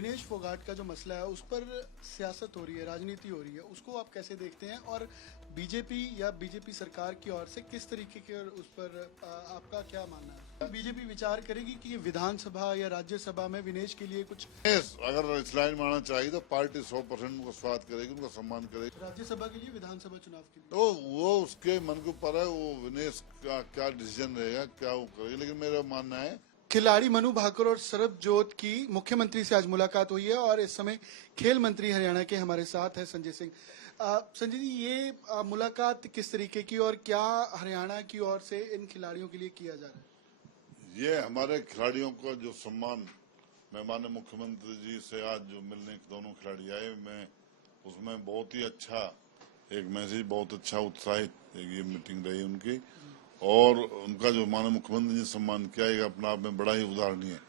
विनेश फोगाट का जो मसला है उस पर सियासत हो रही है, राजनीति हो रही है, उसको आप कैसे देखते हैं? और बीजेपी या बीजेपी सरकार की ओर से किस तरीके के उस पर आपका क्या मानना है? बीजेपी विचार करेगी कि ये विधानसभा या राज्यसभा में विनेश के लिए कुछ अगर इस्लाम मानना चाहिए तो पार्टी 100% उनको स्वागत करेगी, उनका सम्मान करेगी। राज्यसभा के लिए, विधानसभा चुनाव के लिए तो वो उसके मन के ऊपर है, वो विनेश का क्या डिसीजन रहेगा, क्या वो करेगी। लेकिन मेरा मानना है खिलाड़ी मनु भाकर और सरबजोत की मुख्यमंत्री से आज मुलाकात हुई है और इस समय खेल मंत्री हरियाणा के हमारे साथ है संजय सिंह। संजय जी, ये मुलाकात किस तरीके की और क्या हरियाणा की ओर से इन खिलाड़ियों के लिए किया जा रहा है? ये हमारे खिलाड़ियों का जो सम्मान, मैं माननीय मुख्यमंत्री जी से आज जो मिलने दोनों खिलाड़ी आए, मैं उसमें बहुत ही अच्छा एक मैसेज, बहुत अच्छा उत्साहित ये मीटिंग रही उनकी। और उनका जो माननीय मुख्यमंत्री जी सम्मान किया, एक अपना आप में बड़ा ही उदाहरणीय है।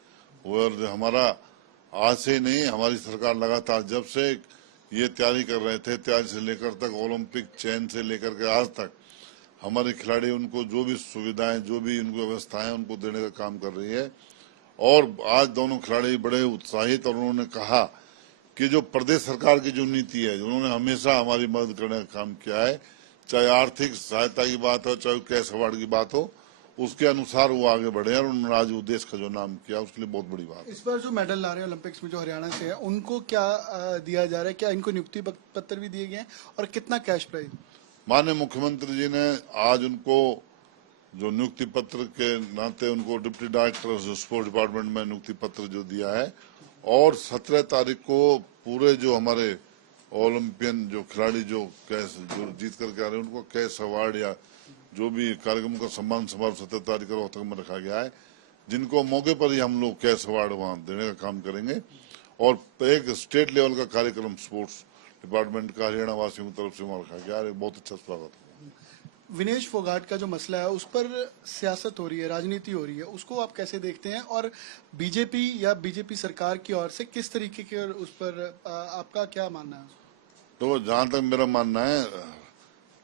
और हमारा आज से नहीं, हमारी सरकार लगातार जब से ये तैयारी कर रहे थे, तैयारी से लेकर तक ओलंपिक चयन से लेकर के आज तक हमारे खिलाड़ी उनको जो भी सुविधाएं, जो भी उनको व्यवस्थाएं उनको देने का काम कर रही है। और आज दोनों खिलाड़ी बड़े उत्साहित, और उन्होंने कहा कि जो प्रदेश सरकार की जो नीति है, उन्होंने हमेशा हमारी मदद करने का काम किया है, चाहे आर्थिक सहायता की बात हो, चाहे कैश अवार्ड की बात हो, उसके अनुसार वो आगे बढ़े और उन्होंने आज वो देश का जो नाम किया, उसके लिए बहुत बड़ी बात है। इस बार जो मेडल ला रहे हैं ओलंपिक्स में, जो हरियाणा से है, उनको क्या दिया जा रहा है? क्या इनको नियुक्ति पत्र भी दिए गए हैं और कितना कैश प्राइज? माननीय मुख्यमंत्री जी ने आज उनको जो नियुक्ति पत्र के नाते उनको डिप्टी डायरेक्टर जो स्पोर्ट्स डिपार्टमेंट में नियुक्ति पत्र जो दिया है, और 17 तारीख को पूरे जो हमारे ओलंपियन जो खिलाड़ी जो कैश जो जीत करके आ रहे हैं, उनको कैश अवार्ड या जो भी कार्यक्रम का सम्मान समारोह 17 तारीख को रोहतक में रखा गया है, जिनको मौके पर ही हम लोग कैश अवार्ड वहां देने का काम करेंगे। और एक स्टेट लेवल का कार्यक्रम स्पोर्ट्स डिपार्टमेंट का हरियाणा वासियों की तरफ से वहां रखा गया है। बहुत अच्छा स्वागत है। विनेश फोगाट का जो मसला है उस पर सियासत हो रही है, राजनीति हो रही है, उसको आप कैसे देखते हैं? और बीजेपी या बीजेपी सरकार की ओर से किस तरीके के उस पर आपका क्या मानना है? तो जहां तक मेरा मानना है,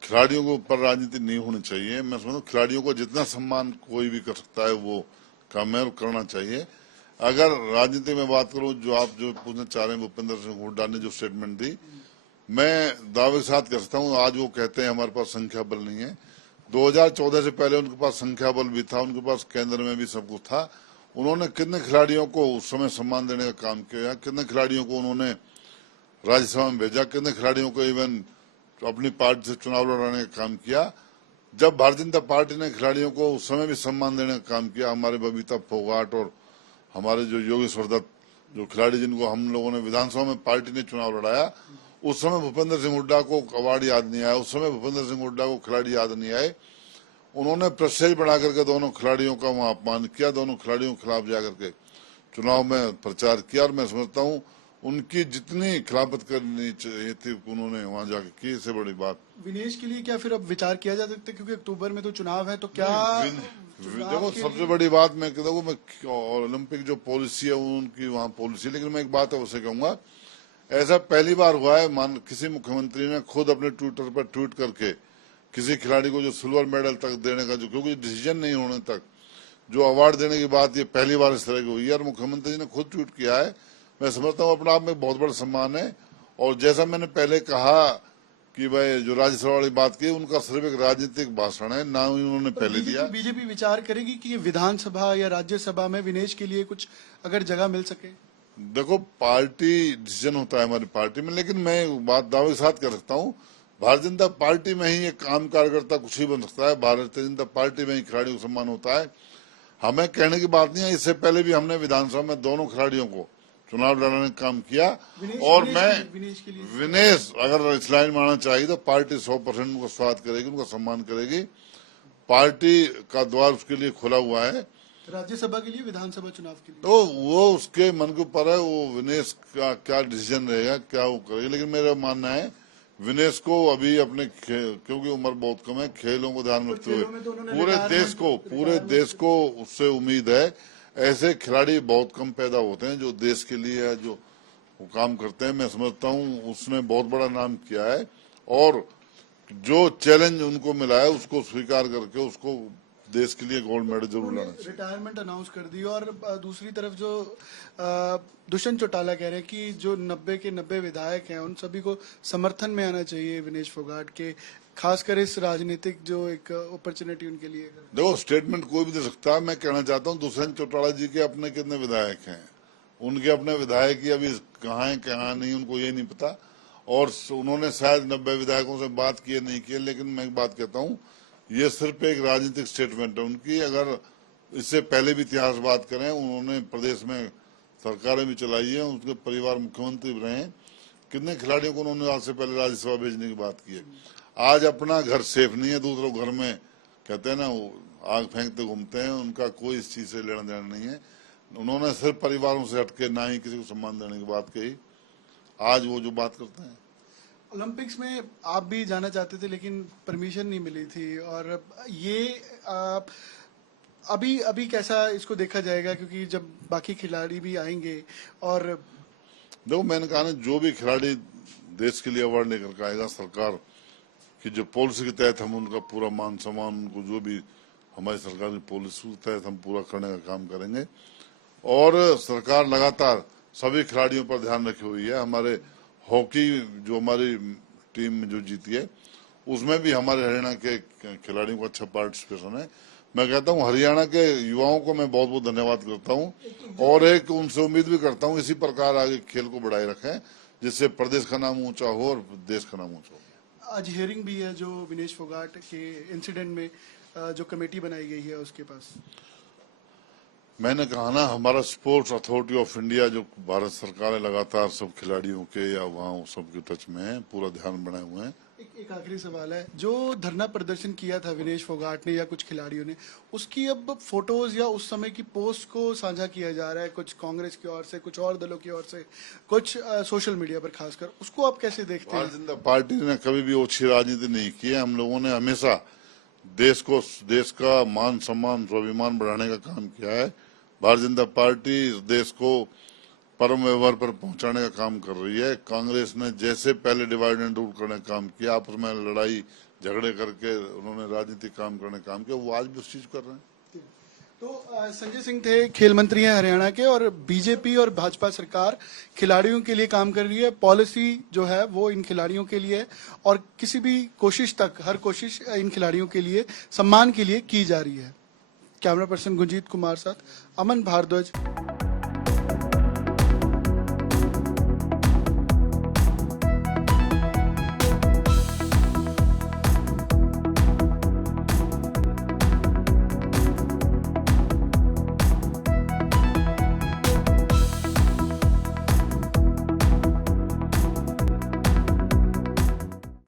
खिलाड़ियों के ऊपर राजनीति नहीं होनी चाहिए। मैं समझता हूँ खिलाड़ियों को जितना सम्मान कोई भी कर सकता है वो काम है और करना चाहिए। अगर राजनीति में बात करूं, जो आप जो पूछना चाह रहे हैं, भूपेंद्र सिंह हुड्डा ने जो स्टेटमेंट दी, मैं दावे के साथ कह सकता हूँ, आज वो कहते हैं हमारे पास संख्या बल नहीं है। 2014 से पहले उनके पास संख्या बल भी था, उनके पास केंद्र में भी सब कुछ था। उन्होंने कितने खिलाड़ियों को उस समय सम्मान देने का काम किया, कितने खिलाड़ियों को उन्होंने राज्यसभा में भेजा, कितने खिलाड़ियों को इवन अपनी पार्टी से चुनाव लड़ाने का काम किया। जब भारतीय जनता पार्टी ने खिलाड़ियों को उस समय भी सम्मान देने का काम किया, हमारे बबीता फोगाट और हमारे जो योगेश्वर दत्त जो खिलाड़ी जिनको हम लोगों ने विधानसभा में पार्टी ने चुनाव लड़ाया, उस समय भूपेंद्र सिंह हुड्डा को अवार्ड याद नहीं आया, उस समय भूपेंद्र सिंह हुड्डा को खिलाड़ी याद नहीं आए। उन्होंने प्रेस्टेज बना करके दोनों खिलाड़ियों का वहां अपमान किया, दोनों खिलाड़ियों के खिलाफ जाकर के चुनाव में प्रचार किया। और मैं समझता हूँ उनकी जितनी खिलाफत करनी चाहिए थी उन्होंने वहां जाकर की, इससे बड़ी बात। विनेश के लिए क्या फिर अब विचार किया जा सकता है, क्योंकि अक्टूबर में तो चुनाव है, तो क्या देखो सबसे बड़ी बात मैं कहता हूँ, मैं ओलंपिक जो पॉलिसी है उनकी वहाँ पॉलिसी, लेकिन मैं एक बात है उसे कहूंगा, ऐसा पहली बार हुआ है किसी मुख्यमंत्री ने खुद अपने ट्विटर पर ट्वीट करके किसी खिलाड़ी को जो सिल्वर मेडल तक देने का, जो क्योंकि डिसीजन नहीं होने तक जो अवार्ड देने की बात, ये पहली बार इस तरह की हुई है और मुख्यमंत्री ने खुद ट्वीट किया है। मैं समझता हूँ अपने आप में बहुत बड़ा सम्मान है। और जैसा मैंने पहले कहा कि भाई जो राज्यसभा वाली बात की, उनका सिर्फ एक राजनीतिक भाषण है, ना उन्होंने पहले दिया। बीजेपी विचार करेगी कि ये विधानसभा या राज्यसभा में विनेश के लिए कुछ अगर जगह मिल सके? देखो पार्टी डिसीजन होता है हमारी पार्टी में, लेकिन मैं बात दावे के साथ कर सकता हूँ, भारतीय जनता पार्टी में ही एक आम कार्यकर्ता कुछ ही बन सकता है। भारतीय जनता पार्टी में ही खिलाड़ियों को सम्मान होता है। हमें कहने की बात नहीं है, इससे पहले भी हमने विधानसभा में दोनों खिलाड़ियों को चुनाव लड़ाने का काम किया। और विनेश अगर इस्लाम मानना चाहिए तो पार्टी 100% उनको स्वागत करेगी, उनका सम्मान करेगी। पार्टी का द्वार उसके लिए खुला हुआ है, राज्यसभा के लिए, विधानसभा चुनाव के लिए। तो वो उसके मन के ऊपर है, वो विनेश का क्या डिसीजन रहेगा, क्या वो करेगा। लेकिन मेरा मानना है विनेश को अभी अपने क्योंकि उम्र बहुत कम है, खेलों को ध्यान में रखते हुए पूरे देश को उससे उम्मीद है। ऐसे खिलाड़ी बहुत कम पैदा होते हैं जो देश के लिए है, जो वो काम करते हैं। मैं समझता हूँ उसने बहुत बड़ा नाम किया है और जो चैलेंज उनको मिला है उसको स्वीकार करके उसको देश के लिए गोल्ड मेडल जरूर लाना चाहिए। रिटायरमेंट अनाउंस कर दी और दूसरी तरफ जो दुष्यंत चौटाला कह रहे हैं कि जो 90 के 90 विधायक हैं उन सभी को समर्थन में आना चाहिए विनेश फोगाट के, खासकर इस राजनीतिक जो एक अपॉर्चुनिटी उनके लिए। देखो, स्टेटमेंट कोई भी दे सकता है। मैं कहना चाहता हूँ दुष्यंत चौटाला जी के अपने कितने विधायक हैं, उनके अपने विधायक ही अभी कहाँ हैं कहाँ नहीं उनको ये नहीं पता, और उन्होंने शायद 90 विधायकों से बात की नहीं की, लेकिन मैं एक बात कहता हूँ, ये सिर्फ एक राजनीतिक स्टेटमेंट है उनकी। अगर इससे पहले भी इतिहास बात करें, उन्होंने प्रदेश में सरकारें भी चलाई है, उनके परिवार मुख्यमंत्री भी रहे हैं, कितने खिलाड़ियों को उन्होंने आज से पहले राज्यसभा भेजने की बात की है। आज अपना घर सेफ नहीं है, दूसरों घर में कहते हैं ना वो आग फेंकते घूमते हैं, उनका कोई इस चीज से लेना देना नहीं है। उन्होंने सिर्फ परिवारों से हटके ना ही किसी को सम्मान देने की बात कही, आज वो जो बात करते हैं। ओलंपिक्स में आप भी जाना चाहते थे लेकिन परमिशन नहीं मिली थी, और ये अभी कैसा इसको देखा जाएगा, क्योंकि जब बाकी खिलाड़ी भी आएंगे। और देखो, मैंने कहा ना, जो भी खिलाड़ी देश के लिए अवार्ड लेकर के आएगा, सरकार की जो पॉलिसी के तहत हम उनका पूरा मान सम्मान, उनको जो भी हमारी सरकार की पॉलिसी के तहत हम पूरा करने का काम करेंगे। और सरकार लगातार सभी खिलाड़ियों पर ध्यान रखी हुई है। हमारे हॉकी जो हमारी टीम में जो जीती है, उसमें भी हमारे हरियाणा के खिलाड़ियों का अच्छा पार्टिसिपेशन है। मैं कहता हूँ हरियाणा के युवाओं को मैं बहुत बहुत धन्यवाद करता हूँ, और एक उनसे उम्मीद भी करता हूँ इसी प्रकार आगे खेल को बढ़ाए रखें, जिससे प्रदेश का नाम ऊंचा हो और देश का नाम ऊंचा हो। आज हियरिंग भी है जो विनेश फोगाट के इंसिडेंट में जो कमेटी बनाई गई है उसके पास। मैंने कहा ना, हमारा स्पोर्ट्स अथॉरिटी ऑफ इंडिया जो भारत सरकार है, लगातार सब खिलाड़ियों के या वहाँ सबके टच में है, पूरा ध्यान बनाए हुए हैं। एक आखिरी सवाल है, जो धरना प्रदर्शन किया था विनेश फोगाट ने या कुछ खिलाड़ियों ने, उसकी अब फोटोज या उस समय की पोस्ट को साझा किया जा रहा है, कुछ कांग्रेस की ओर से, कुछ और दलों की ओर से, कुछ सोशल मीडिया पर खासकर, उसको आप कैसे देखते हैं? भारतीय जनता पार्टी ने कभी भी ओछी राजनीति नहीं की है। हम लोगों ने हमेशा देश का मान सम्मान स्वाभिमान बढ़ाने का काम किया है। भारतीय जनता पार्टी देश को परम व्यवहार पर पहुंचाने का काम कर रही है। कांग्रेस ने जैसे पहले डिवाइड एंड रूल करने का काम किया, आपस में लड़ाई झगड़े करके उन्होंने राजनीतिक काम करने का काम किया, वो आज भी उस चीज कर रहे हैं। तो संजय सिंह थे, खेल मंत्री हैं हरियाणा के, और बीजेपी और भाजपा सरकार खिलाड़ियों के लिए काम कर रही है। पॉलिसी जो है वो इन खिलाड़ियों के लिए, और किसी भी कोशिश तक हर कोशिश इन खिलाड़ियों के लिए, सम्मान के लिए की जा रही है। कैमरा पर्सन गुंजीत कुमार साथ अमन भारद्वाज।